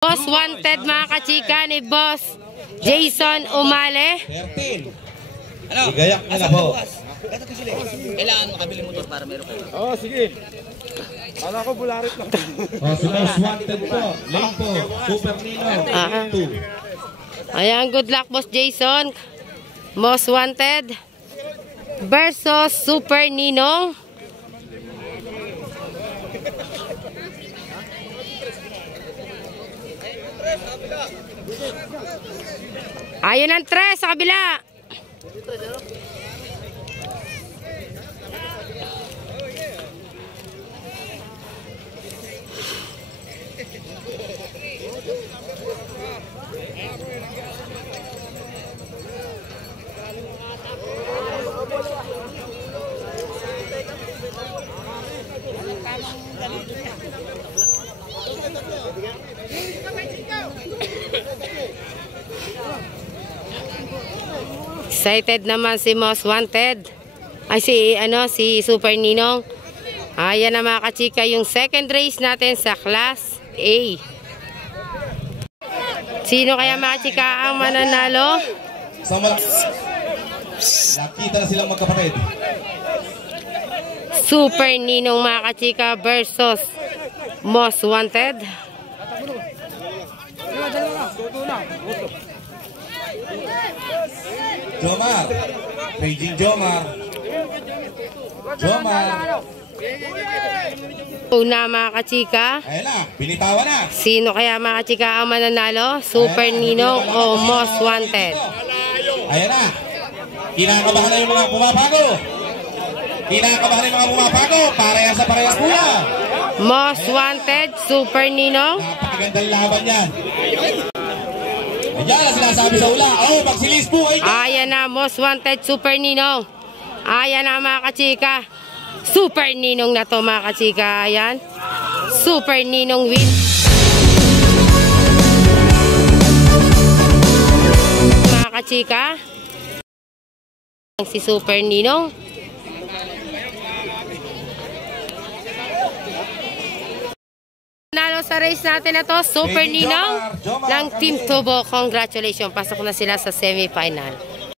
Boss wanted mga kachika ni Boss Jason Umale. 13. Ano? Igayak na po. Kailangan makabili motor para meron kayo. Oo, sige. Kala ko bularit lang. Si Boss wanted po. Lane po. Super Nino. 2. Ayan, good luck Boss Jason. Most wanted versus Super Ninong. Ayun ang 3 sa kabila. Excited naman si Most Wanted. Ay si Super Ninong. Ayan na mga kachika yung second race natin sa Class A. Sino kaya mga kachika ang mananalo? Nakita na silang magkapatid. Super Ninong mga kachika versus Most Wanted. Jomar. Raging Jomar. Una mga kachika. Ayan na, binitawan na. Sino kaya mga kachika ang mananalo? Super Ninong o Most Wanted? Ayan na. Kinakabahan na yung mga pumapago. Parehas sa parehas pula. Most Wanted, Super Ninong. Napakagandang laban yan. Ayan na sinasabi sa ula. Magsilis po. Ayan na, Most Wanted, Super Ninong. Ayan na mga kachika. Super Ninong na to mga kachika. Ayan. Super Ninong win. Mga kachika. Si Super Ninong. Nalo sa race natin na to, Super Ninong ng Team Tubo. Congratulations. Pasok na sila sa semi-final.